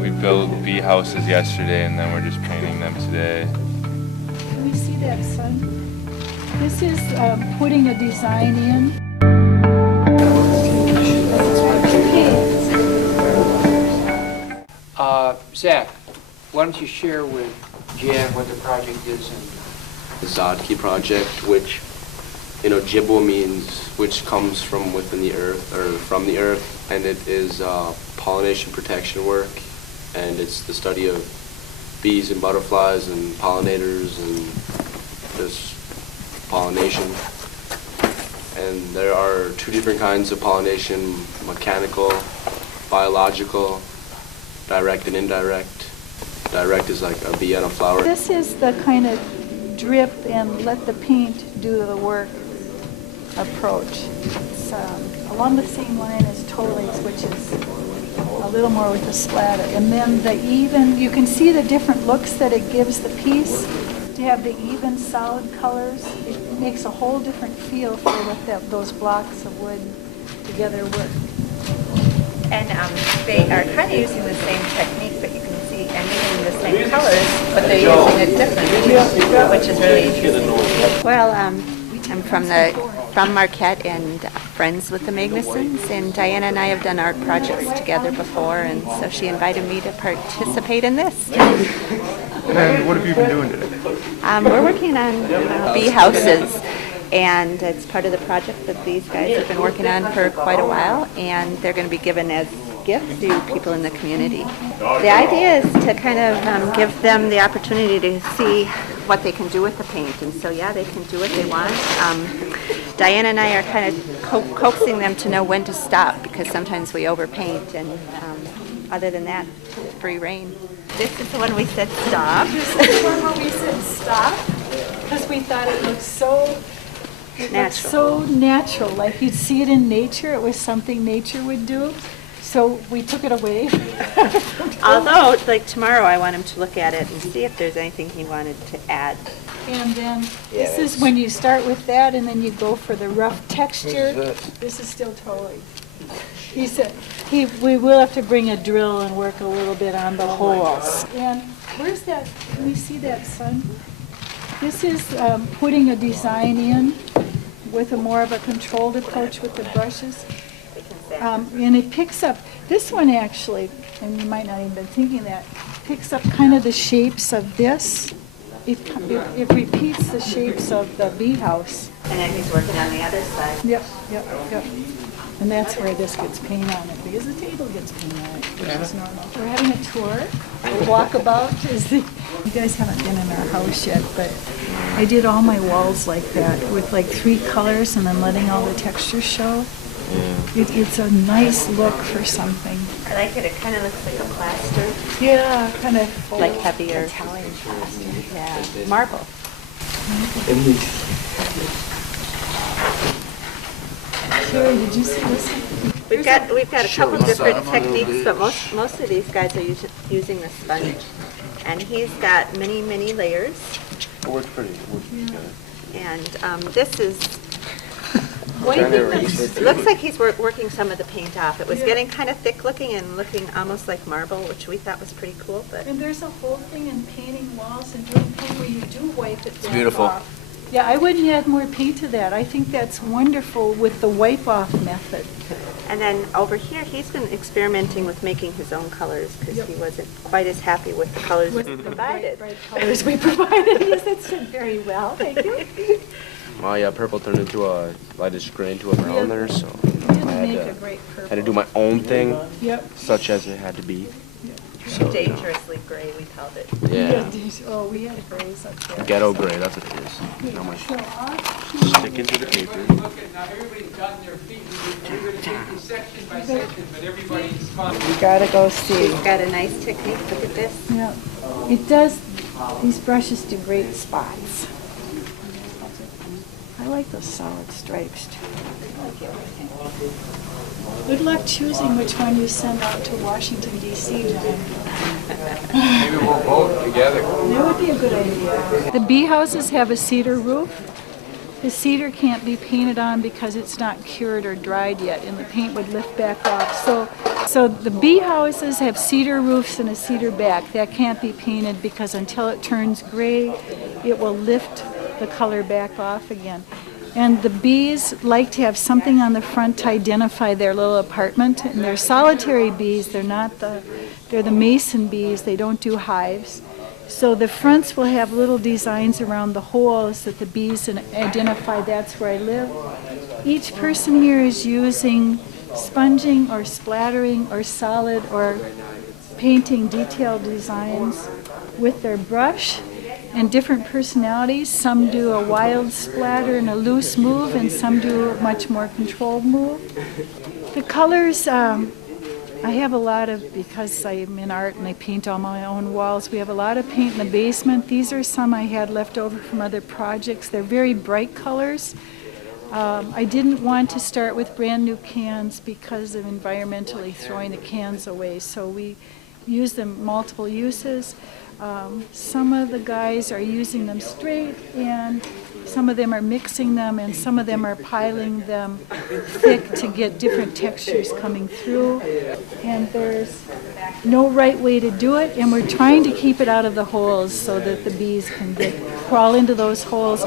We built bee houses yesterday and then we're just painting them today. Can we see that, son? This is putting a design in. Zach, why don't you share with Jan what the project is? The Zaagkii Project, which, Jibbo means which comes from within the earth, or from the earth, and it is pollination protection work, and it's the study of bees and butterflies and pollinators and just pollination. And there are two different kinds of pollination: mechanical, biological, direct and indirect. Direct is like a bee on a flower. This is the kind of drip and let the paint do the work approach. It's along the same line as Tolley's, which is a little more with the splatter. And then you can see the different looks that it gives the piece. To have the even solid colors, it makes a whole different feel for what those blocks of wood together work. And they are kind of using the same technique, but you can see, and using the same colors, but they're using it differently, which is really interesting. Well, I'm from Marquette and friends with the Magnusons, and Diana and I have done art projects together before, and so she invited me to participate in this. And what have you been doing today? We're working on bee houses. And it's part of the project that these guys have been working on for quite a while, and they're going to be given as gifts to people in the community. The idea is to kind of give them the opportunity to see what they can do with the paint, and so they can do what they want. Diana and I are kind of coaxing them to know when to stop, because sometimes we overpaint, and other than that, free reign. This is the one we said stop. This is the one where we said stop, because we thought it looked so natural, like you'd see it in nature. It was something nature would do. So we took it away. Although, tomorrow I want him to look at it and see if there's anything he wanted to add. And then this is when you start with that and then you go for the rough texture. This is still totally. He said we will have to bring a drill and work a little bit on the holes. And where's that? Can we see that, son? This is putting a design in with a more of a controlled approach with the brushes. And it picks up, this one actually, and you might not even been thinking that, picks up kind of the shapes of this. It repeats the shapes of the bee house. And then he's working on the other side. Yep. And that's where this gets paint on it, because the table gets paint on it, which is normal. We're having a tour. Walkabout you guys haven't been in our house yet, but I did all my walls like that, with 3 colors and then letting all the textures show. It's a nice look for something. I like it. It kind of looks like a plaster. Yeah, kind of like heavier Italian plaster. Yeah, marble. Sherri, did you see this? We've got a couple different techniques, but most of these guys are using the sponge, and he's got many layers. It works pretty good. And this is. It looks like he's working some of the paint off. It was getting kind of thick looking and looking almost like marble, which we thought was pretty cool. And there's a whole thing in painting walls and doing paint where you do wipe it It's beautiful. off. Yeah, I wouldn't add more paint to that. I think that's wonderful with the wipe-off method. And then over here, he's been experimenting with making his own colors because he wasn't quite as happy with the colors we provided. Right colors we provided. Yes, that's done very well. Thank you. My purple turned into a lightish gray into a brown there, so I had to do my own thing, such as it had to be. So, dangerously gray, we called it. Yeah. Oh, we had grays up there. Ghetto gray, that's what it is. Now my stick into the paper. Now everybody's gotten their feet. We're going to take this section by section, but everybody's fun. You gotta go see. He's got a nice technique. Look at this. Yeah. It does. These brushes do great spots. I like those solid stripes too. Good luck choosing which one you send out to Washington, D.C., John. Maybe we'll vote together. That would be a good idea. The bee houses have a cedar roof. The cedar can't be painted on because it's not cured or dried yet, and the paint would lift back off. So So the bee houses have cedar roofs and a cedar back. That can't be painted because until it turns gray, it will lift the color back off again. And the bees like to have something on the front to identify their little apartment. And they're solitary bees. They're the mason bees. They don't do hives. So the fronts will have little designs around the holes that the bees identify that's where I live. Each person here is using sponging or splattering or solid or painting detailed designs with their brush and different personalities. Some do a wild splatter and a loose move, and some do a much more controlled move. The colors, I have a lot of, because I'm in art and I paint on my own walls, we have a lot of paint in the basement. These are some I had left over from other projects. They're very bright colors. I didn't want to start with brand new cans because of environmentally throwing the cans away, so we use them multiple uses. Some of the guys are using them straight, and some of them are mixing them, and some of them are piling them thick to get different textures coming through. And there's no right way to do it, and we're trying to keep it out of the holes so that the bees can crawl into those holes.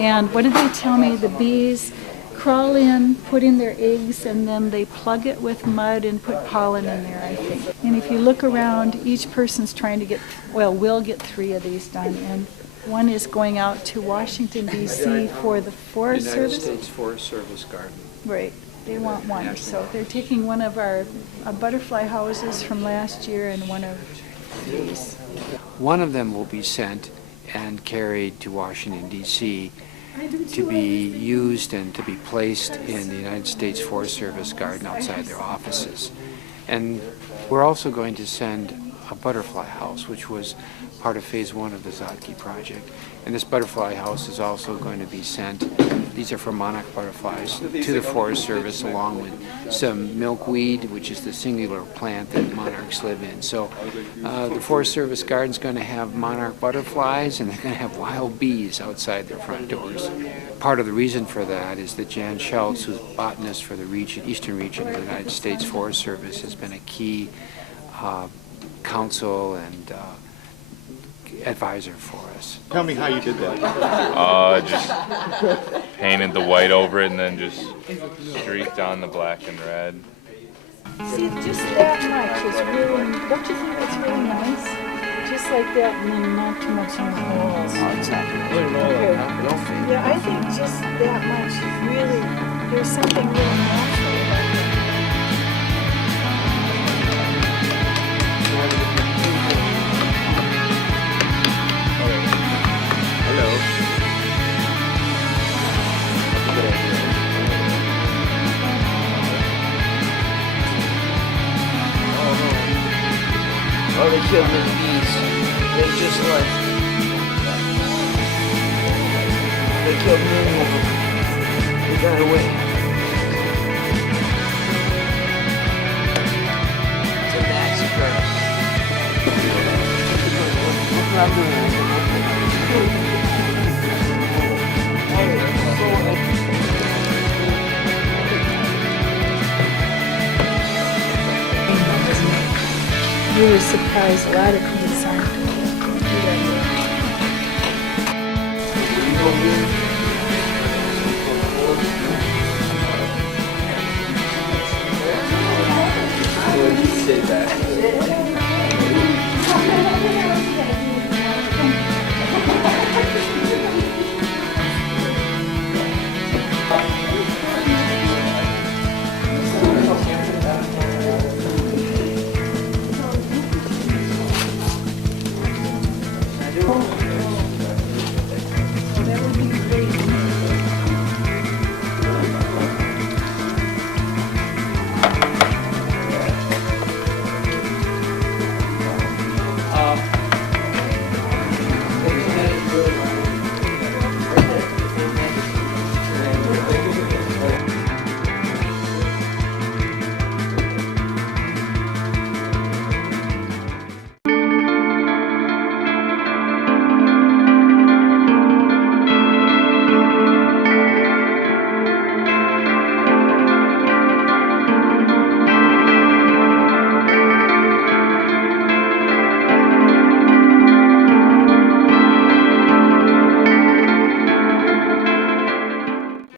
And what did they tell me? The bees crawl in, put in their eggs, and then they plug it with mud and put pollen in there, I think. And if you look around, each person's trying to get, well, we'll get 3 of these done. And one is going out to Washington, D.C. for the Forest Service. United States Forest Service garden. Right. They want one. So they're taking one of our butterfly houses from last year and one of these. One of them will be sent and carried to Washington, D.C. to be used and to be placed in the United States Forest Service garden outside their offices. And we're also going to send a butterfly house, which was part of phase 1 of the Zaagkii Project. And this butterfly house is also going to be sent, these are for monarch butterflies, to the Forest Service along with some milkweed, which is the singular plant that monarchs live in. So the Forest Service garden is going to have monarch butterflies, and they're going to have wild bees outside their front doors. Part of the reason for that is that Jan Schultz, who's botanist for the eastern region of the United States Forest Service, has been a key counsel and advisor for us. Tell me how you did that. Just painted the white over it and then just streaked on the black and red. See, just that much is really, don't you think that's really nice? Just like that, and then not too much on the walls. Oh, it's not going to roll up. It'll fade. Yeah, I think just that much is really, there's something really natural about it. Oh, they killed the bees. They just left. They killed many of them. They got away. It's a massacre. Look what I'm doing. You were surprised a lot of bees aren't. Sit back.